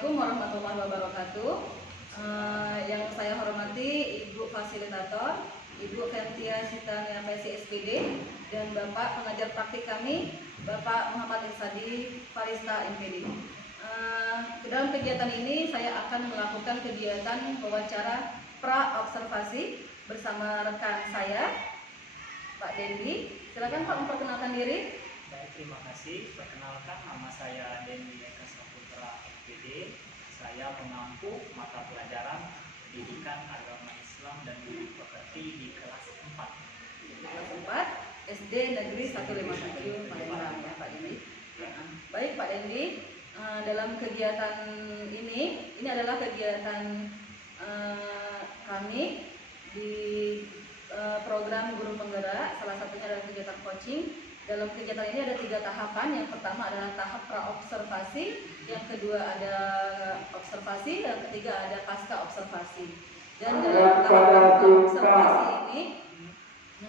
Assalamualaikum warahmatullahi wabarakatuh. Yang saya hormati Ibu Fasilitator, Ibu Fentia Sitania PSISPD, dan Bapak pengajar praktik kami, Bapak Muhammad Irsadi Farista MPD. Dalam kegiatan ini saya akan melakukan kegiatan wawancara pra-observasi bersama rekan saya, Pak Dendi. Silakan Pak memperkenalkan diri. Baik, terima kasih. Perkenalkan, nama saya Dendi Eka Saputra MPD. Saya pengampu mata pelajaran Pendidikan Agama Islam dan Budi Pekerti di kelas 4. Kelas 4 SD Negeri 157 Palembang ya Pak Dendi. Baik Pak Dendi, dalam kegiatan ini adalah kegiatan kami di program guru penggerak, salah satunya adalah kegiatan coaching. Dalam kegiatan ini ada 3 tahapan. Yang pertama adalah tahap pra-observasi, yang kedua ada observasi, dan ketiga ada pasca observasi. Dan dalam tahap pra-observasi ini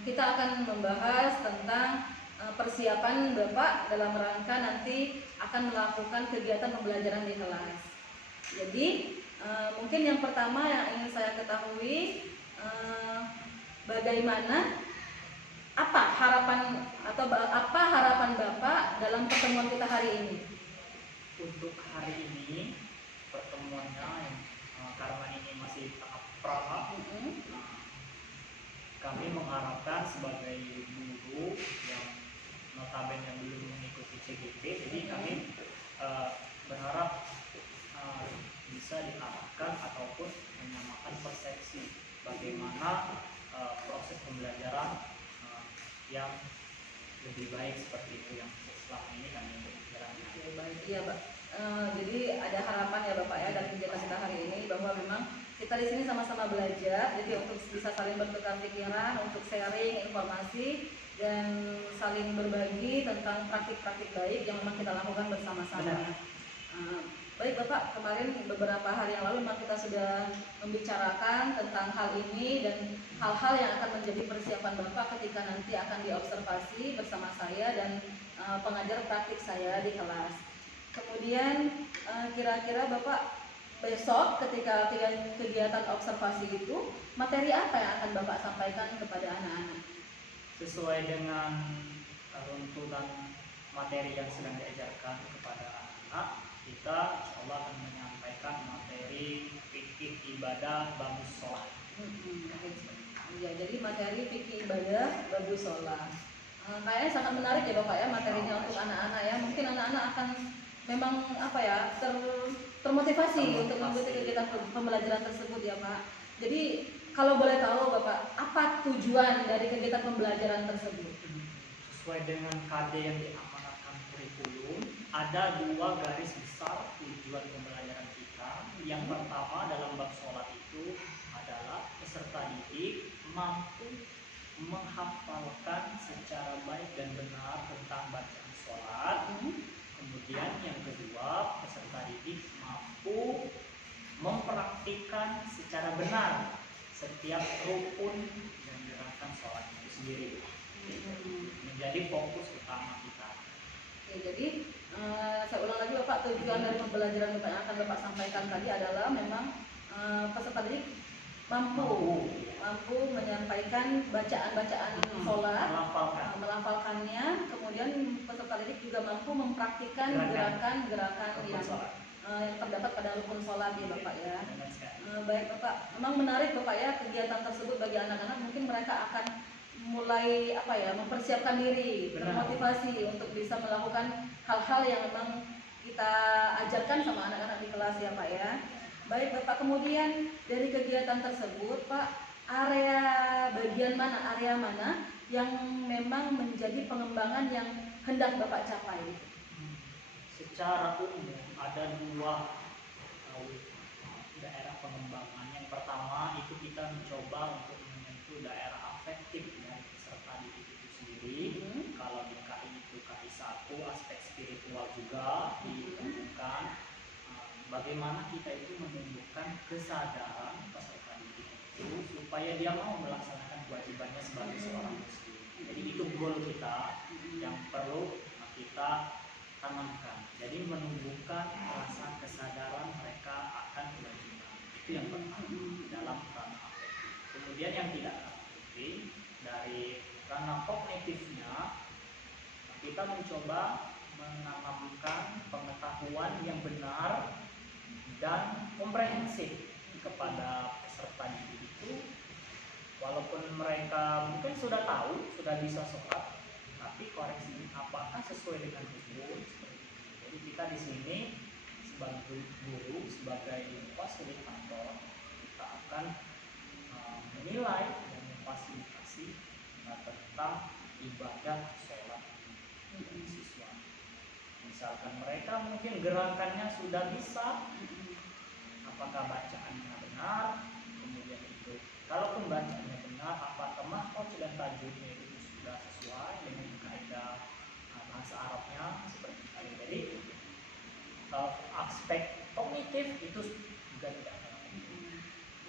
kita akan membahas tentang persiapan Bapak dalam rangka nanti akan melakukan kegiatan pembelajaran di kelas. Jadi mungkin yang pertama yang ingin saya ketahui, bagaimana apa harapan Bapak dalam pertemuan kita hari ini? Untuk hari ini pertemuannya karena ini masih tahap pra, kami mengharapkan sebagai guru yang notabene belum mengikuti CGP, jadi kami berharap bisa diarahkan ataupun menyamakan persepsi bagaimana proses pembelajaran yang lebih baik seperti itu yang selama ini kami jalankan. Baik, iya Pak. Jadi ada harapan ya Bapak ya dari kegiatan kita hari ini bahwa memang kita di sini sama-sama belajar, jadi untuk bisa saling bertukar pikiran, untuk sharing informasi dan saling berbagi tentang praktik-praktik baik yang memang kita lakukan bersama-sama. Baik Bapak, kemarin beberapa hari yang lalu memang kita sudah membicarakan tentang hal ini dan hal-hal yang akan menjadi persiapan Bapak ketika nanti akan diobservasi bersama saya dan pengajar praktik saya di kelas. Kemudian kira-kira Bapak besok ketika kegiatan observasi itu, materi apa yang akan Bapak sampaikan kepada anak-anak? Sesuai dengan runtutan materi yang sedang diajarkan kepada anak-anak, kita insyaallah akan menyampaikan materi fikih ibadah bagus sholat. Ya, jadi materi fikih ibadah bagus sholat. Kayaknya sangat menarik ya Bapak ya materinya untuk anak-anak ya. Mungkin anak-anak akan memang termotivasi untuk mengikuti kegiatan pembelajaran tersebut ya Pak. Jadi kalau boleh tahu Bapak, apa tujuan dari kegiatan pembelajaran tersebut? Sesuai dengan KD yang diamanatkan kurikulum, ada 2 garis besar tujuan pembelajaran kita. Yang pertama dalam bab sholat itu adalah peserta didik mampu menghafalkan secara baik dan benar tentang bacaan sholat. Kemudian yang kedua, peserta didik mampu mempraktikkan secara benar setiap rukun dan gerakan sholat itu sendiri. Menjadi fokus utama kita. Oke, jadi saya ulang lagi Bapak, tujuan dari pembelajaran Bapak yang akan Bapak sampaikan tadi adalah memang peserta didik mampu menyampaikan bacaan-bacaan sholat, melafalkannya, kemudian peserta didik juga mampu mempraktikkan gerakan-gerakan yang terdapat pada rukun sholat ya Bapak ya. Baik Bapak, memang menarik Bapak ya kegiatan tersebut bagi anak-anak. Mungkin mereka akan mulai mempersiapkan diri, termotivasi untuk bisa melakukan hal-hal yang memang kita ajarkan sama anak-anak di kelas ya Pak ya. Baik Bapak, kemudian dari kegiatan tersebut Pak, bagian mana yang memang menjadi pengembangan yang hendak Bapak capai? Secara umum ada 2 daerah pengembangan. Yang pertama itu kita mencoba untuk menyentuh daerah afektif dari peserta didik itu sendiri. Kalau di KI itu KI 1, aspek spiritual juga ditemukan. Bagaimana kita itu menumbuhkan kesadaran peserta didik itu supaya dia mau melaksanakan kewajibannya sebagai seorang muslim. Jadi itu goal kita yang perlu kita tanamkan. Jadi menumbuhkan rasa kesadaran Kemudian yang tidak kalah penting dari ranah kognitifnya, kita mencoba menanamkan pengetahuan yang benar dan komprehensif kepada peserta didik itu. Walaupun mereka mungkin sudah tahu, sudah bisa sholat, tapi koreksi apakah sesuai dengan hukum seperti itu. Jadi kita di sini sebagai guru, sebagai fasilitator, kita akan menilai dan memfasilitasi tentang ibadah sholat dari siswa. Misalkan mereka mungkin gerakannya sudah bisa, apakah bacaannya benar, kemudian itu kalaupun bacaannya benar, apakah makhraj dan tajwidnya itu sudah sesuai dengan kaidah bahasa Arabnya seperti itu. Jadi aspek kognitif itu juga tidak ada.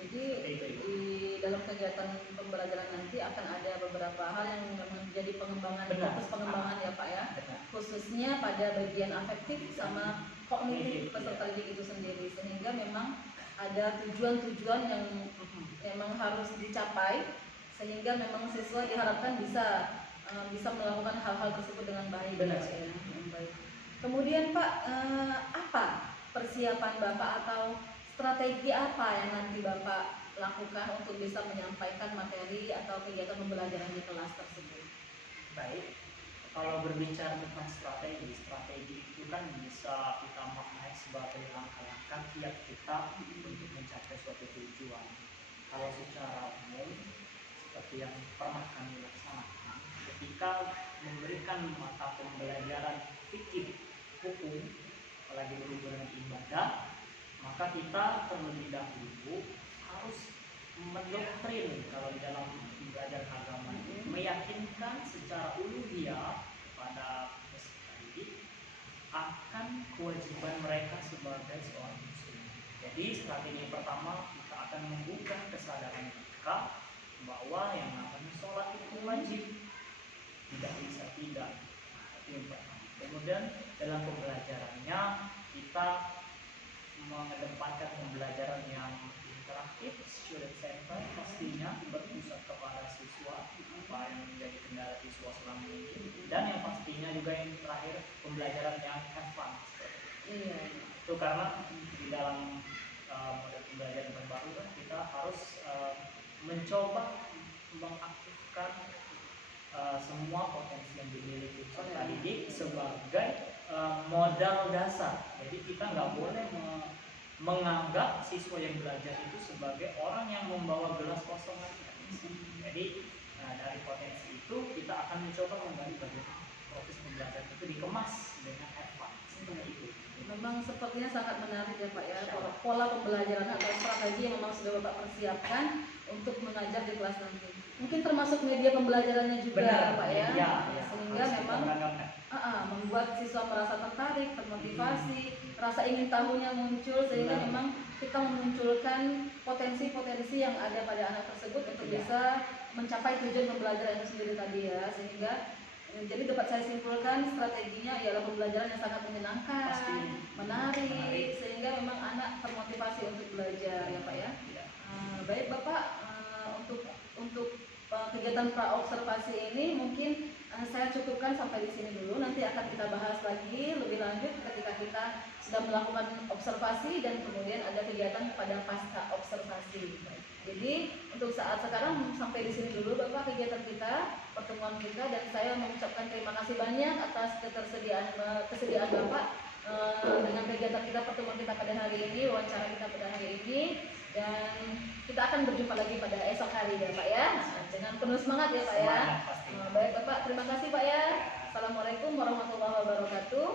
Jadi di dalam kegiatan pembelajaran nanti akan ada beberapa hal yang menjadi pengembangan, fokus pengembangan ya Pak ya, khususnya pada bagian afektif sama kognitif peserta didik itu sendiri, sehingga memang ada tujuan-tujuan yang memang harus dicapai, sehingga memang siswa diharapkan bisa melakukan hal-hal tersebut dengan baik. Benar ya. Baik. Kemudian Pak, apa persiapan Bapak atau strategi apa yang nanti Bapak lakukan untuk bisa menyampaikan materi atau kegiatan pembelajaran di kelas tersebut? Baik, kalau berbicara tentang strategi itu kan bisa kita maknai sebagai langkah-langkah kiat kita untuk mencapai suatu tujuan. Kalau secara umum, seperti yang pernah kami laksanakan, ketika memberikan mata pembelajaran fikih hukum, apalagi berhubungan dengan ibadah, maka kita terlebih dahulu harus mendoktrin kalau di dalam belajar agama ini, meyakinkan secara uluhiyah kepada peserta didik akan kewajiban mereka sebagai seorang muslim. Jadi strategi pertama, kita akan membuka kesadaran mereka bahwa yang namanya sholat itu wajib, tidak bisa tidak. Itu yang pertama. Kemudian dalam pembelajarannya kita mengedepankan pembelajaran yang interaktif, student center, pastinya berpusat kepada siswa, apa yang menjadi kendala siswa selama ini, dan yang pastinya juga yang terakhir pembelajaran yang advance. Iya. Itu karena di dalam model pembelajaran terbaru kan kita harus mencoba mengaktifkan semua potensi yang dimiliki peserta didik sebagai modal dasar. Jadi kita nggak boleh menganggap siswa yang belajar itu sebagai orang yang membawa gelas kosong aja. Jadi dari potensi itu kita akan mencoba menggali bagaimana proses pembelajaran itu dikemas dengan advance seperti itu. Memang sepertinya sangat menarik ya Pak ya, pola pembelajaran atau strategi yang memang sudah Bapak persiapkan untuk mengajar di kelas nanti. Mungkin termasuk media pembelajarannya juga. Benar, Pak ya, ya sehingga memang membuat siswa merasa tertarik, termotivasi, rasa ingin tahunya muncul, sehingga memang kita memunculkan potensi-potensi yang ada pada anak tersebut untuk bisa mencapai tujuan pembelajaran itu sendiri tadi ya. Sehingga jadi dapat saya simpulkan strateginya ialah pembelajaran yang sangat menyenangkan, menarik, sehingga memang anak termotivasi untuk belajar ya Pak ya. Baik Bapak, untuk kegiatan praobservasi ini mungkin saya cukupkan sampai di sini dulu. Nanti akan kita bahas lagi lebih lanjut ketika kita sudah melakukan observasi dan kemudian ada kegiatan pada pasca observasi. Jadi untuk saat sekarang sampai di sini dulu Bapak kegiatan kita, pertemuan kita, dan saya mengucapkan terima kasih banyak atas kesediaan Bapak dengan kegiatan kita, pertemuan kita pada hari ini, wawancara kita pada hari ini, dan kita akan berjumpa lagi pada esok hari ya Pak ya, dengan penuh semangat ya Pak ya. Baik Bapak, terima kasih Pak ya. Assalamualaikum warahmatullahi wabarakatuh.